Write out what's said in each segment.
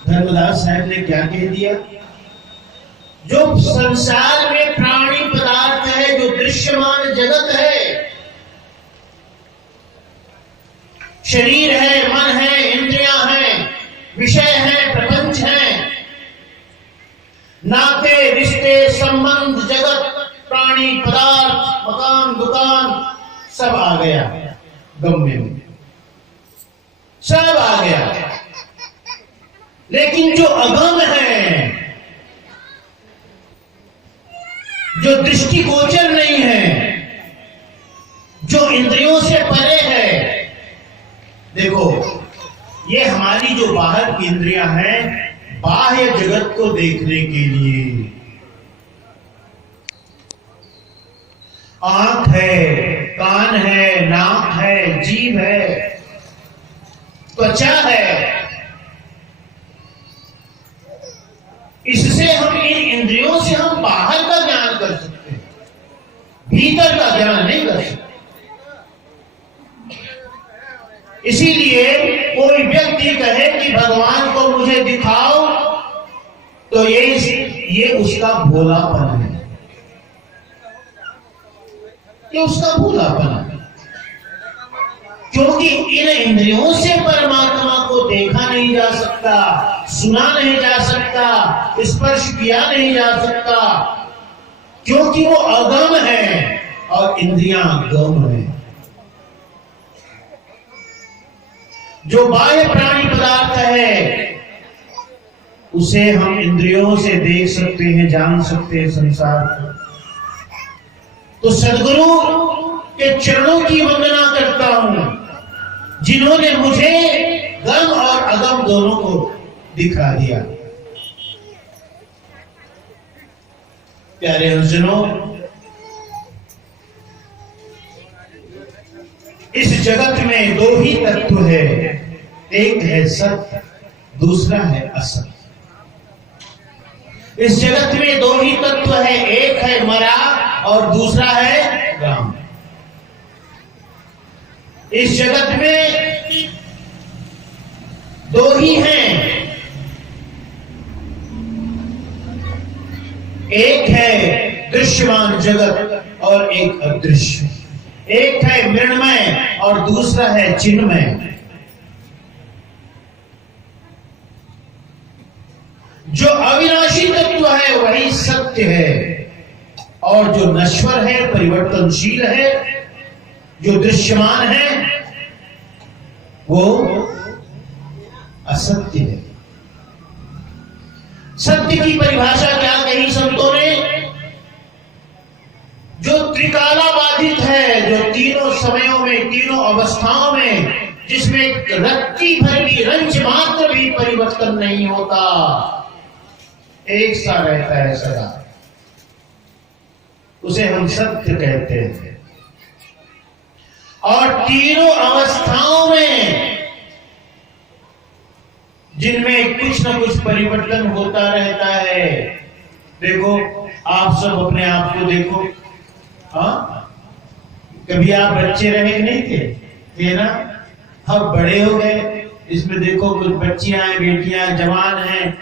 धर्मदास साहब ने क्या कह दिया? जो संसार में प्राणी पदार्थ है, जो दृश्यमान जगत है, शरीर है, मन है, इंद्रियां हैं, विषय है, प्रपंच है, नाते रिश्ते संबंध जगत, प्राणी पदार्थ, मकान दुकान, सब आ गया गम्य में, सब आ गया। लेकिन जो अगम है, जो दृष्टिगोचर नहीं है, जो इंद्रियों से परे है, देखो ये हमारी जो बाहर की इंद्रियां हैं, बाह्य जगत को देखने के लिए आंख है, कान है, नाक है, जीभ है, त्वचा है। इससे हम इन इंद्रियों से हम बाहर का ज्ञान कर सकते हैं, भीतर का ज्ञान नहीं कर सकते। इसीलिए कोई व्यक्ति कहे कि भगवान को मुझे दिखाओ, तो ये उसका भोलापन है, ये उसका भोलापन है। क्योंकि इन इंद्रियों से परमात्मा को देखा नहीं जा सकता, सुना नहीं जा सकता, स्पर्श किया नहीं जा सकता, क्योंकि वो अगम है और इंद्रियां गम है। जो बाह्य प्राणी पदार्थ है, उसे हम इंद्रियों से देख सकते हैं, जान सकते हैं संसार को। तो सद्गुरु के चरणों की वंदना करता हूं, जिन्होंने मुझे गम और अगम दोनों को दिखा दिया। प्यारे हंसनों, इस जगत में दो ही तत्व है, एक है सत्य, दूसरा है असत्य। इस जगत में दो ही तत्व है, एक है मरा और दूसरा है राम। इस जगत में दो ही हैं, एक है दृश्यमान जगत और एक अदृश्य, एक है मृण्मय और दूसरा है चिन्मय। जो अविनाशी तत्व है वही सत्य है, और जो नश्वर है, परिवर्तनशील है, जो दृश्यमान है, वो असत्य है। सत्य की परिभाषा क्या कही संतों ने? जो त्रिकाला बाधित है, जो तीनों समयों में, तीनों अवस्थाओं में, जिसमें रत्ती भर भी, रंच मात्र भी परिवर्तन नहीं होता, एक सा रहता है सदा, उसे हम सत्य कहते हैं। और तीनों अवस्थाओं में जिनमें कुछ ना कुछ परिवर्तन होता रहता है। देखो, आप सब अपने आप को देखो, हाँ, कभी आप बच्चे रहे नहीं थे ना, अब बड़े हो गए। इसमें देखो, कुछ बच्चियां हैं, बेटियां जवान हैं,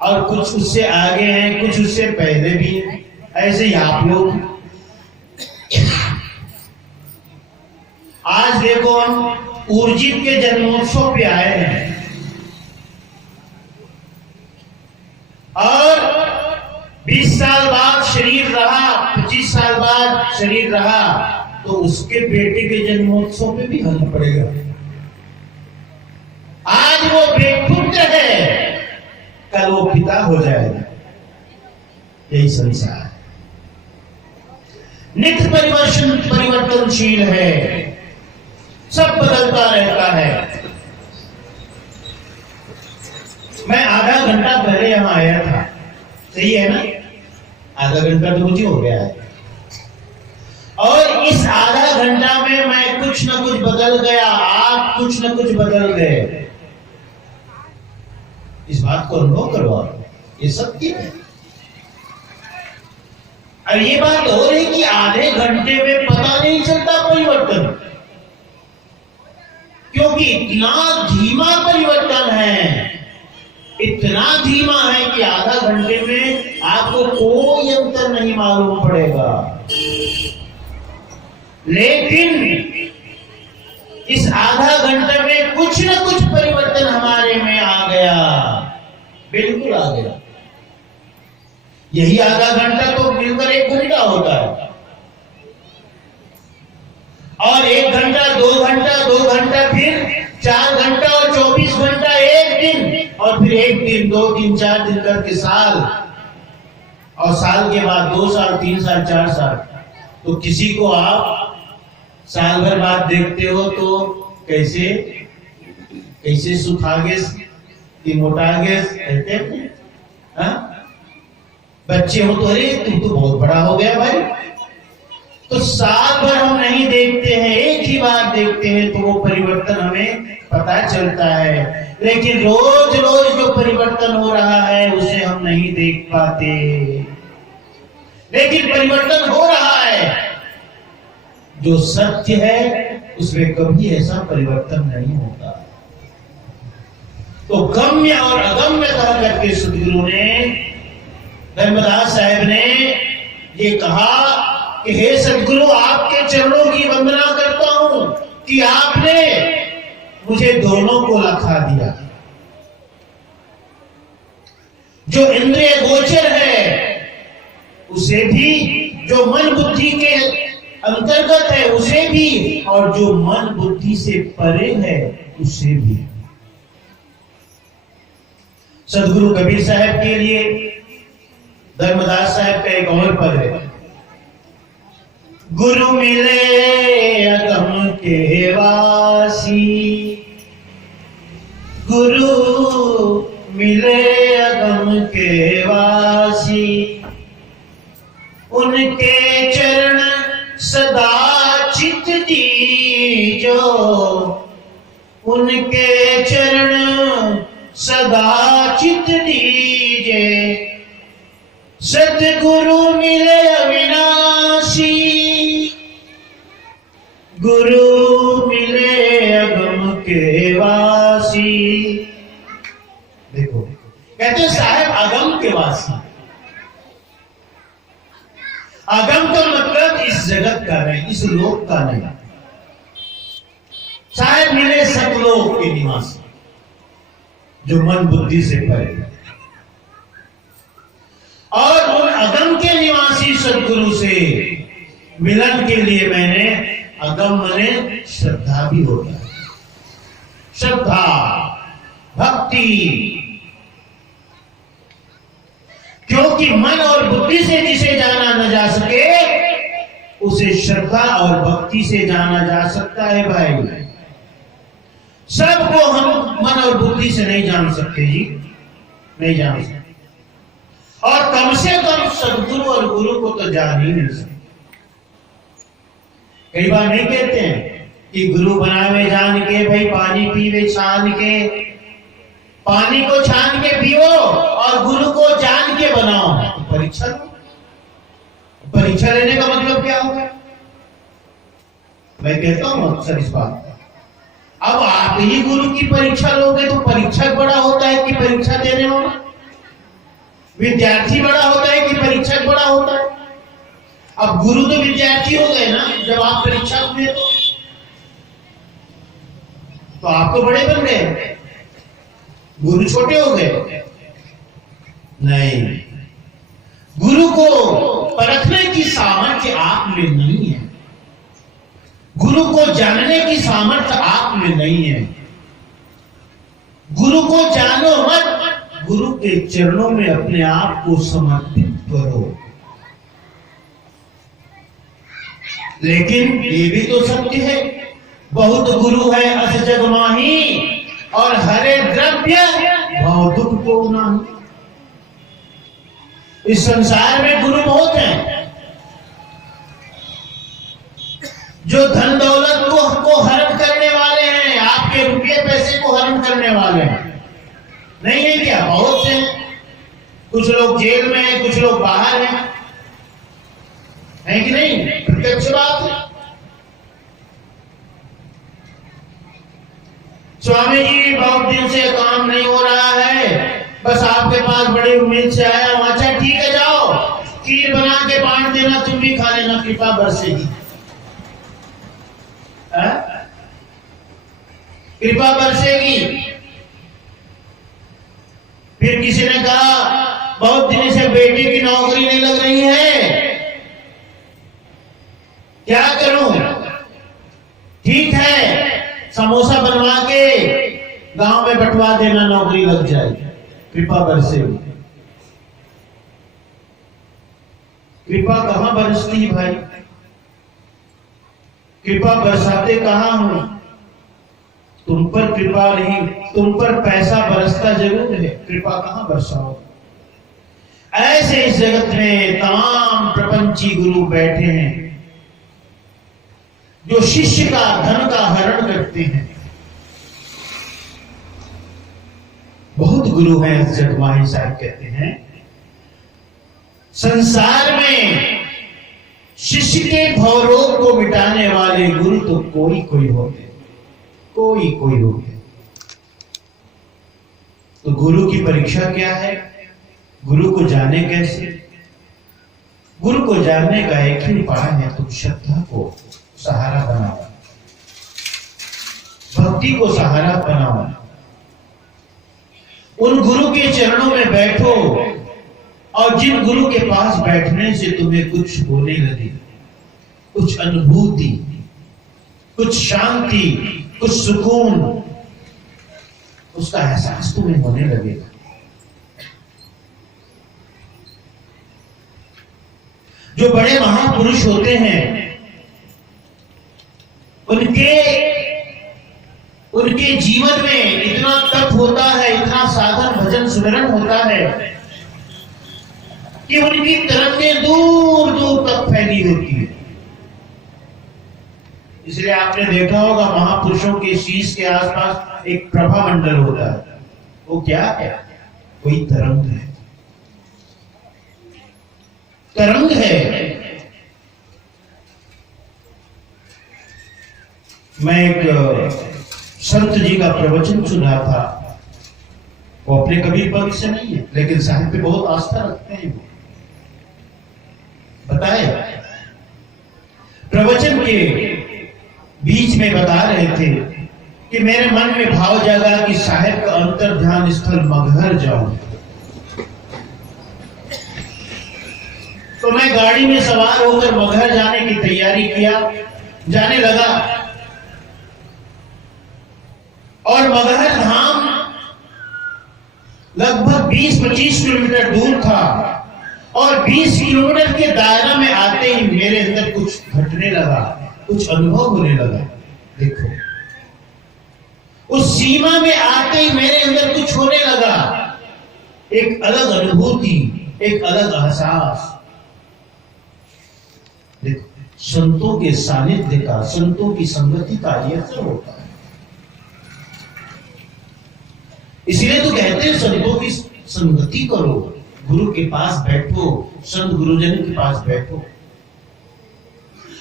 और कुछ उससे आगे हैं, कुछ उससे पहले भी हैं। ऐसे ही आप लोग। आज देखो, हम ऊर्जित के जन्मोत्सव पे आए हैं, और 20 साल बाद शरीर रहा, 25 साल बाद शरीर रहा, तो उसके बेटे के जन्मोत्सव पे भी आना पड़ेगा। आज वो बेपुत्र है, कल वो पिता हो जाएगा। यही संसार है, नित्य परिवर्तनशील है, सब बदलता रहता है। मैं आधा घंटा पहले यहां आया था, सही है ना? आधा घंटा तो मुझे हो गया है, और इस आधा घंटा में मैं कुछ न कुछ बदल गया, आप कुछ न कुछ बदल गए। इस बात को अनुभव करो, ये सत्य है। अब ये बात हो रही कि आधे घंटे में पता नहीं चलता परिवर्तन, क्योंकि इतना धीमा परिवर्तन है, इतना धीमा है कि आधा घंटे में आपको कोई अंतर नहीं मालूम पड़ेगा। लेकिन इस आधा घंटे में कुछ न कुछ परिवर्तन हमारे में आ गया, बिल्कुल आ गया। यही आधा घंटा तो मिलकर 1 घंटा होता है, और 1 घंटा 2 घंटा 2 घंटा फिर 4 घंटा और 24 घंटा एक दिन, और फिर 1 दिन 2 दिन 4 दिन करके साल, और साल के बाद 2 साल 3 साल 4 साल। तो किसी को आप साल भर बाद देखते हो तो कैसे कैसे सुखागेस कि मोटागेस कहते हैं। हाँ? बच्चे हो तो अरे तू तो बहुत बड़ा हो गया भाई। तो साल भर हम नहीं देखते हैं, एक ही बार देखते हैं तो वो परिवर्तन हमें पता चलता है। लेकिन रोज रोज जो परिवर्तन हो रहा है उसे हम नहीं देख पाते। लेकिन परिवर्तन हो रहा है, जो सत्य है उसमें कभी ऐसा परिवर्तन नहीं होता। तो गम्य और अगम्य कह करके सदगुरु ने, धर्मदास साहब ने ये कहा कि हे सदगुरु, आपके चरणों की वंदना करता हूं कि आपने मुझे दोनों को लखा दिया। जो इंद्रिय गोचर है उसे भी, जो मन बुद्धि के अंतर्गत है उसे भी, और जो मन बुद्धि से परे है उसे भी। सदगुरु कबीर साहब के लिए धर्मदास साहब का एक और पद है, गुरु मिले अगम के वासी, गुरु मिले अगम के वासी, उनके चरण सदा चित दीजो, उनके चरण सदा चित दीजे, सतगुरु मिले अविनाशी, गुरु मिले अगम के वासी। देखो कहते साहब अगम के वासी। अगम का मतलब इस जगत का नहीं, इस लोक का नहीं। साहब मिले सतलोक के निवासी, जो मन बुद्धि से परे। और उन अगम के निवासी सदगुरु से मिलन के लिए मैंने, अगम मने श्रद्धा भी होता है, श्रद्धा भक्ति। क्योंकि मन और बुद्धि से जिसे जाना न जा सके उसे श्रद्धा और भक्ति से जाना जा सकता है भाई। सबको हम मन और बुद्धि से नहीं जान सकते जी, नहीं जान सकते। और कम से कम सदगुरु और गुरु को तो जान ही नहीं सकते। कई बार नहीं कहते हैं कि गुरु बनावे जान के, भाई पानी पीवे छान के, पानी को छान के पियो और गुरु को जान के बनाओ। तो परीक्षा लो। परीक्षा लेने का मतलब क्या होगा? मैं कहता हूं अक्सर इस बात, अब आप ही गुरु की परीक्षा लोगे तो परीक्षक बड़ा होता है कि परीक्षा देने वाला? विद्यार्थी बड़ा होता है कि परीक्षक बड़ा होता है? अब गुरु तो विद्यार्थी हो गए ना, जब आप परीक्षा हुए तो आप तो बड़े बन गए, गुरु छोटे हो गए। नहीं, गुरु को परखने की सामर्थ्य आप में नहीं है, गुरु को जानने की सामर्थ्य आप में नहीं है। गुरु को जानो मत, गुरु के चरणों में अपने आप को समर्पित करो। लेकिन ये भी तो सत्य है, बहुत गुरु है अस जग माही, और हरे द्रव्य भाव दुख को नाही। इस संसार में गुरु बहुत हैं, जो धन दौलत को हरण करने वाले हैं, आपके रुपये पैसे को हरण करने वाले हैं। नहीं है क्या? बहुत से। कुछ लोग जेल में हैं, कुछ लोग बाहर हैं, है कि नहीं? प्रत्यक्ष बात है। स्वामी जी बहुत दिन से काम नहीं हो रहा है, बस आपके पास बड़ी उम्मीद से आया हूं, अच्छा ठीक है जाओ खीर बना के बांट देना, तुम भी खा लेना, कृपा बरसेगी। कृपा बरसेगी। फिर किसी ने कहा बहुत दिन से बेटे की नौकरी नहीं लग रही है, क्या करूं? ठीक है समोसा बनवा के गांव में बंटवा देना, नौकरी लग जाएगी, कृपा बरसेगी। कृपा कहां बरसती है भाई? कृपा बरसाते कहां हूं? तुम पर कृपा नहीं, तुम पर पैसा बरसता जरूर है, कृपा कहां बरसाओ? ऐसे इस जगत में तमाम प्रपंची गुरु बैठे हैं जो शिष्य का धन का हरण करते हैं। बहुत गुरु हैं इस जग माही साहब कहते हैं संसार में शिष्य के भवरोग को मिटाने वाले गुरु तो कोई कोई होते, कोई कोई होते। तो गुरु की परीक्षा क्या है? गुरु को जाने कैसे? गुरु को जानने का एक ही उपाय है, तुम श्रद्धा को सहारा बनाओ, भक्ति को सहारा बनाओ, उन गुरु के चरणों में बैठो, और जिन गुरु के पास बैठने से तुम्हें कुछ होने लगे, कुछ अनुभूति, कुछ शांति, कुछ सुकून, उसका एहसास तुम्हें होने लगेगा। जो बड़े महापुरुष होते हैं उनके जीवन में इतना तप होता है, इतना साधन भजन सुमिरन होता है कि उनकी तरंगें दूर दूर तक फैली होती है। इसलिए आपने देखा होगा महापुरुषों के शीश के आसपास एक प्रभा मंडल होता है। वो क्या है? कोई तरंग है, तरंग है। मैं एक संत जी का प्रवचन सुना था, वो अपने कबीर पंथ से नहीं है लेकिन साहिब पे बहुत आस्था रखते हैं। वो बताए प्रवचन के बीच में बता रहे थे कि मेरे मन में भाव जागा कि साहिब का अंतर ध्यान स्थल मगहर जाऊं। तो मैं गाड़ी में सवार होकर मगहर जाने की तैयारी किया, जाने लगा। और मगहर धाम लगभग 20-25 किलोमीटर दूर था, और 20 किलोमीटर के दायरा में आते ही मेरे अंदर कुछ घटने लगा, कुछ अनुभव होने लगा। देखो उस सीमा में आते ही मेरे अंदर कुछ होने लगा, एक अलग अनुभूति, एक अलग एहसास। देखो संतों के सानिध्य का, संतों की संगति का ये असर होता है। इसलिए तो कहते हैं संतों की संगति करो, गुरु के पास बैठो, संत गुरुजन के पास बैठो।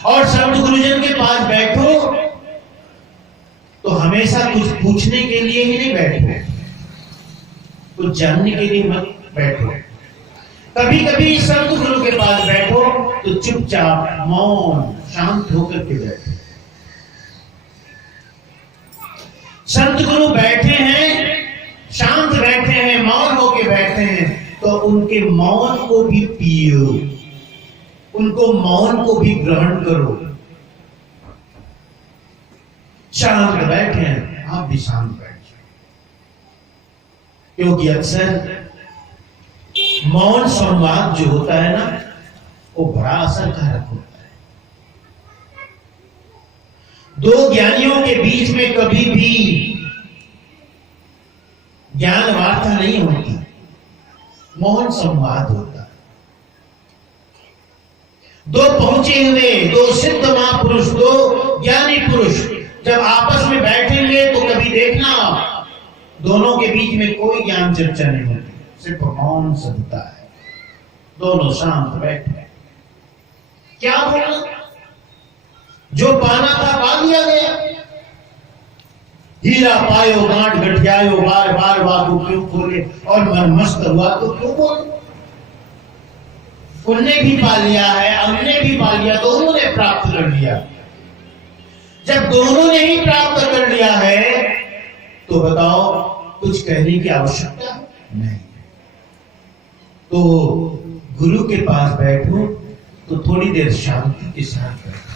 और संत गुरुजन के पास बैठो तो हमेशा कुछ पूछने के लिए ही नहीं बैठो, कुछ जानने के लिए मत बैठो। कभी कभी संत गुरु के पास बैठो तो चुपचाप मौन शांत होकर के बैठो। संत गुरु बैठे हैं, शांत बैठे हैं, मौन होकर बैठे हैं, तो उनके मौन को भी पियो, उनको मौन को भी ग्रहण करो। शांत बैठे हैं, आप भी शांत बैठ जाओ, क्योंकि अक्सर मौन संवाद जो होता है ना, वो बड़ा असरकारक होता है। दो ज्ञानियों के बीच में कभी भी ज्ञान वार्ता नहीं होती, मौन संवाद होता है। दो पहुंचे हुए, दो सिद्ध महापुरुष, दो ज्ञानी पुरुष जब आपस में बैठेंगे तो कभी देखना दोनों के बीच में कोई ज्ञान चर्चा नहीं होती, सिर्फ मौन सदता है। दोनों शांत बैठे, क्या बोला? जो पाना था पा लिया गया, हीरा पायो गांठ गठियायो बार बार बाबू क्यों खोले, और मन मस्त हुआ तो क्यों बोले। उनने भी पा लिया है, हमने भी पा लिया, दोनों ने प्राप्त कर लिया। जब दोनों ने ही प्राप्त कर लिया है तो बताओ कुछ कहने की आवश्यकता नहीं। तो गुरु के पास बैठो तो थोड़ी देर शांति के साथ बैठो,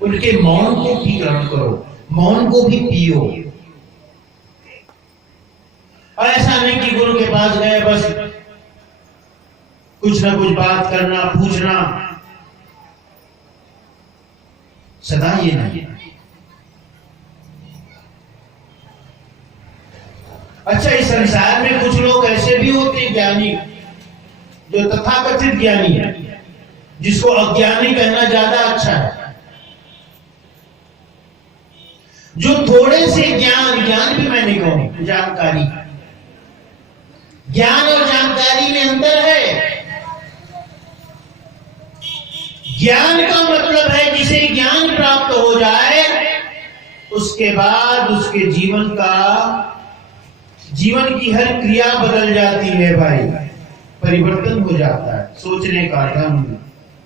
उनके मौन को भी ग्रहण करो, मौन को भी पियो। और ऐसा नहीं कि गुरु के पास गए बस कुछ ना कुछ बात करना, पूछना, सदा ये नहीं। अच्छा, इस संसार में कुछ लोग ऐसे भी होते हैं ज्ञानी, जो तथाकथित ज्ञानी है, जिसको अज्ञानी कहना ज्यादा अच्छा है, जो थोड़े से ज्ञान भी मैं नहीं कहूं, जानकारी, ज्ञान और जानकारी में अंतर है। ज्ञान का मतलब है जिसे ज्ञान प्राप्त हो जाए उसके बाद उसके जीवन की हर क्रिया बदल जाती है भाई, परिवर्तन हो जाता है। सोचने का ढंग,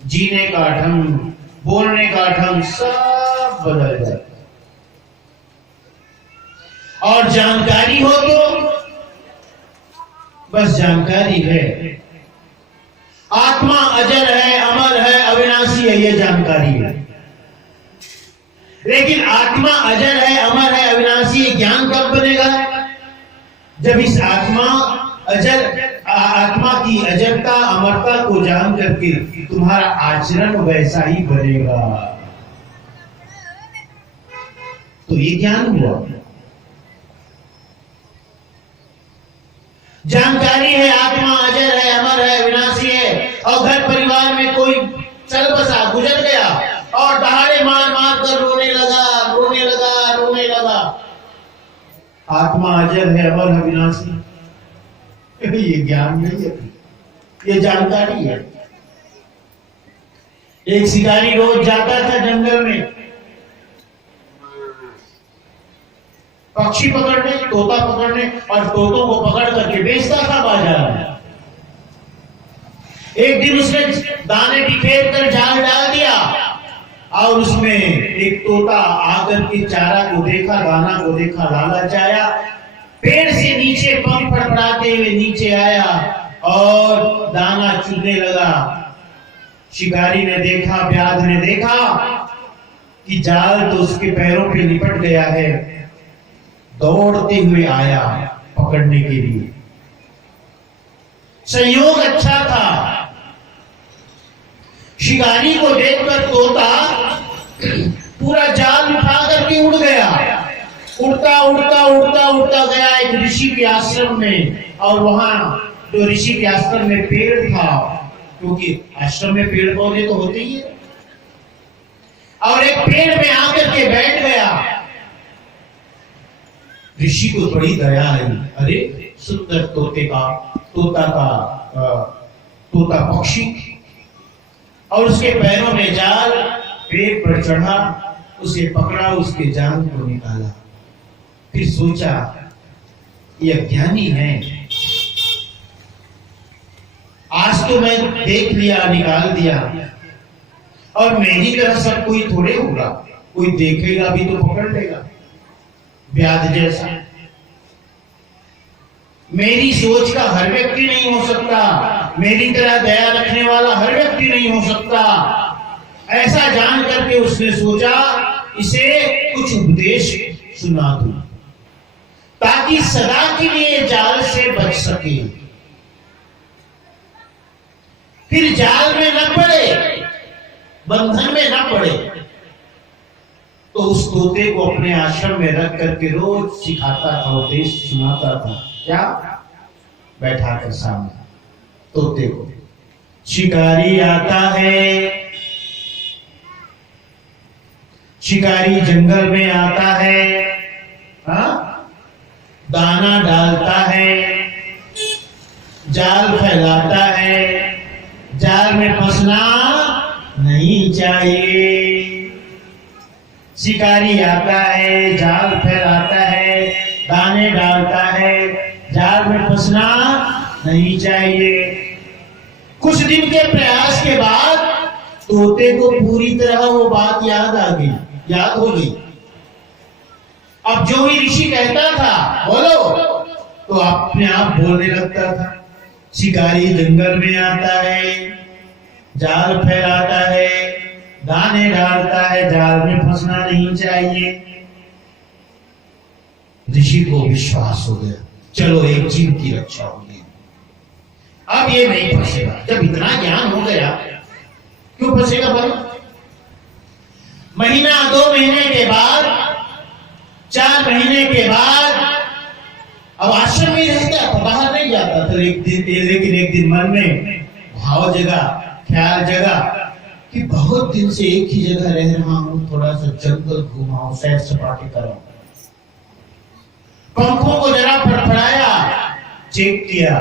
जीने का ढंग, बोलने का ढंग सब बदल जाता है। और जानकारी हो तो बस जानकारी है, आत्मा अजर है, अमर है, अविनाशी है, ये जानकारी है। लेकिन आत्मा अजर है, अमर है, अविनाशी, ये ज्ञान कब बनेगा? जब इस आत्मा की अजरता, अमरता को जान करके तुम्हारा आचरण वैसा ही बनेगा, तो ये ज्ञान हुआ। जानकारी है आत्मा अजर है, अमर है, विनाशी है, और घर परिवार में कोई चल बसा, गुजर गया और दहाड़े मार मार कर रोने लगा। आत्मा अजर है, अमर है, विनाशी, ये ज्ञान नहीं है, ये जानकारी है। एक शिकारी रोज जाता था जंगल में पक्षी पकड़ने, तोता पकड़ने, और तोतों को पकड़ करके बेचता था बाजार में। एक दिन उसने दाने बिखेर कर जाल डाल दिया और उसमें एक तोता आकर के चारा को देखा, दाना को देखा, लालच आया, पेड़ से नीचे पंख फड़फड़ाते हुए नीचे आया और दाना चुगने लगा। शिकारी ने देखा, व्याध ने देखा कि जाल तो उसके पैरों पे लिपट गया है, दौड़ते हुए आया पकड़ने के लिए। संयोग अच्छा था, शिकारी को देखकर तोता पूरा जाल उठा करके उड़ गया। उड़ता गया एक ऋषि के आश्रम में, और वहां जो ऋषि के आश्रम में पेड़ था, क्योंकि आश्रम में पेड़ पौधे तो होते ही है, और एक पेड़ में आकर के बैठ गया। ऋषि को बड़ी दया आई, अरे सुंदर तोता पक्षी, और उसके पैरों में जाल, पेड़ पर चढ़ा, उसे पकड़ा, उसके जाल को निकाला। फिर सोचा ये अज्ञानी है, आज तो मैं देख लिया, निकाल दिया, और मेरी तरह सब कोई थोड़े होगा, कोई देखेगा भी तो पकड़ लेगा, व्याध जैसा। मेरी सोच का हर व्यक्ति नहीं हो सकता, मेरी तरह दया रखने वाला हर व्यक्ति नहीं हो सकता। ऐसा जान करके उसने सोचा इसे कुछ उपदेश सुना दूं, ताकि सदा के लिए जाल से बच सके, फिर जाल में न पड़े, बंधन में न पड़े। तो उस तोते को अपने आश्रम में रख करके रोज सिखाता था, उपदेश सुनाता था। क्या? बैठा कर सामने तोते को। शिकारी आता है, शिकारी जंगल में आता है, दाना डालता है, जाल फैलाता है, जाल में फंसना नहीं चाहिए। शिकारी आता है, जाल फैलाता है, दाने डालता है, जाल में फंसना नहीं चाहिए। कुछ दिन के प्रयास के बाद तोते को पूरी तरह वो बात याद आ गई, याद हो गई। अब जो ही ऋषि कहता था बोलो, तो अपने आप बोलने लगता था। शिकारी जंगल में आता है, जाल फैलाता है, दाने डालता है, जाल में फंसना नहीं चाहिए। ऋषि को विश्वास हो गया, चलो एक जीव की रक्षा होगी, अब ये नहीं फंसेगा। जब इतना ज्ञान हो गया, क्यों फंसेगा भाई? महीना 2 महीने के बाद, 4 महीने के बाद, अब आश्रम में रहता था, बाहर नहीं जाता था। लेकिन एक दिन मन में भाव जगा, ख्याल जगा कि बहुत दिन से एक ही जगह रह रहा हूं, थोड़ा सा जंगल घुमाऊं, सैर सपाटे कराऊं। पंखों को जरा फड़फड़ाया, चेक किया।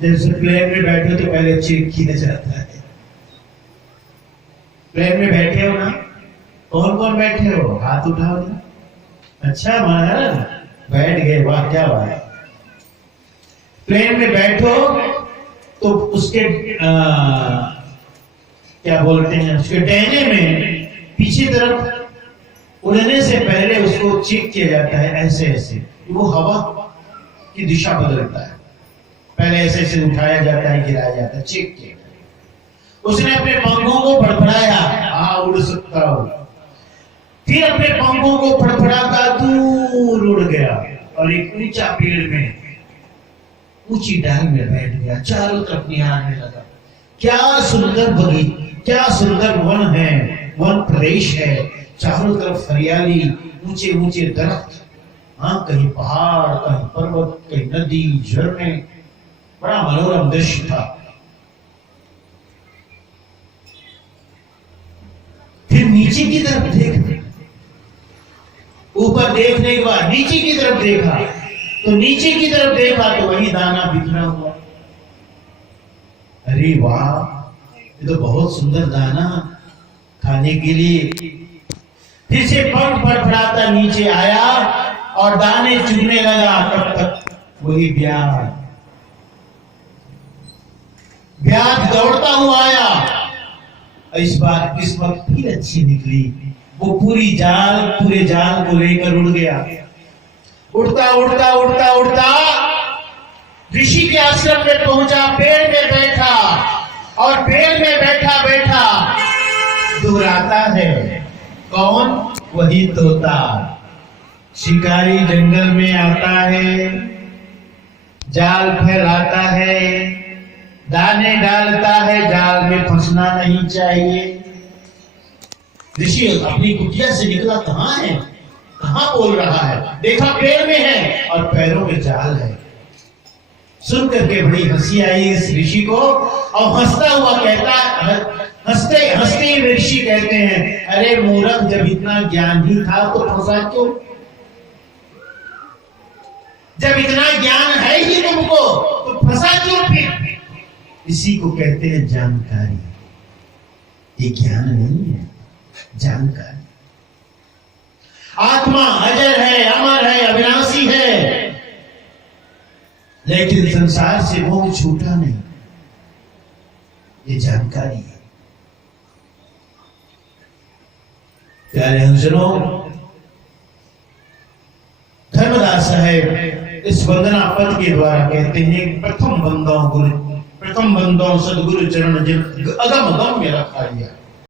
जैसे प्लेन में बैठे तो पहले चेक किया जाता है। प्लेन में बैठे हो ना, कौन कौन बैठे हो? हाथ उठाओ ना। अच्छा महाराज बैठ गए, वाह क्या बात है। प्लेन में बैठो तो उसके क्या बोलते हैं, उसके डैने में पीछे तरफ उड़ने से पहले उसको चेक किया जाता है, ऐसे ऐसे वो हवा की दिशा बदलता है। पहले ऐसे ऐसे उठाया जाता है, गिराया जाता है, चेक किया। उसने अपने पंखों को फड़फड़ाया, हाँ उड़ सकता हो। फिर अपने पंखों को फड़फड़ाता दूर उड़ गया और एक ऊंचा पेड़ में, ऊंची डाल में बैठ गया। चारों तरफ निहारने लगा। क्या सुंदर बगीचा, क्या सुंदर वन है, वन प्रदेश है। चारों तरफ हरियाली, ऊंचे ऊंचे दरख्त, हाँ कहीं पहाड़, कहीं पर्वत, कहीं नदी, झरने, बड़ा मनोरम दृश्य था। फिर नीचे की तरफ देख, ऊपर देखने के बाद नीचे की तरफ देखा, तो नीचे की तरफ देखा तो वही दाना बिखरा हुआ। अरे वाह, ये तो बहुत सुंदर दाना खाने के लिए। फिर से पंख फड़फड़ाता नीचे आया और दाने चुगने लगा। तब तक वही ब्याज दौड़ता हुआ आया। इस बार किस्मत फिर अच्छी निकली, वो पूरे जाल को लेकर उड़ गया। उड़ता उड़ता उड़ता उड़ता ऋषि के आश्रम में पहुंचा। पेड़ में बैठा और पेड़ में बैठा बैठा दूर आता है कौन? वही तोता। शिकारी जंगल में आता है, जाल फैलाता है, दाने डालता है, जाल में फंसना नहीं चाहिए। ऋषि अपनी कुटिया से निकला, कहां है, कहां बोल रहा है? देखा पेड़ में है और पैरों में जाल है। सुन करके बड़ी हंसी आई इस ऋषि को और हंसता हुआ कहता, हंसते हंसते ऋषि कहते हैं, अरे मूर्ख, जब इतना ज्ञान ही था तो फंसा क्यों? जब इतना ज्ञान है ही तुमको तो फंसा क्यों फिर? इसी को कहते हैं जानकारी। ये ज्ञान नहीं है, जानकारी। आत्मा अजर है, अमर है, अविनाशी है, लेकिन संसार से मोह छूटा नहीं। ये जानकारी है। प्यारे हंसनों, धर्मदास साहब इस वंदना पद के द्वारा कहते हैं, प्रथम बंदों सदगुरु चरण जिन अगम अगम में रखा गया।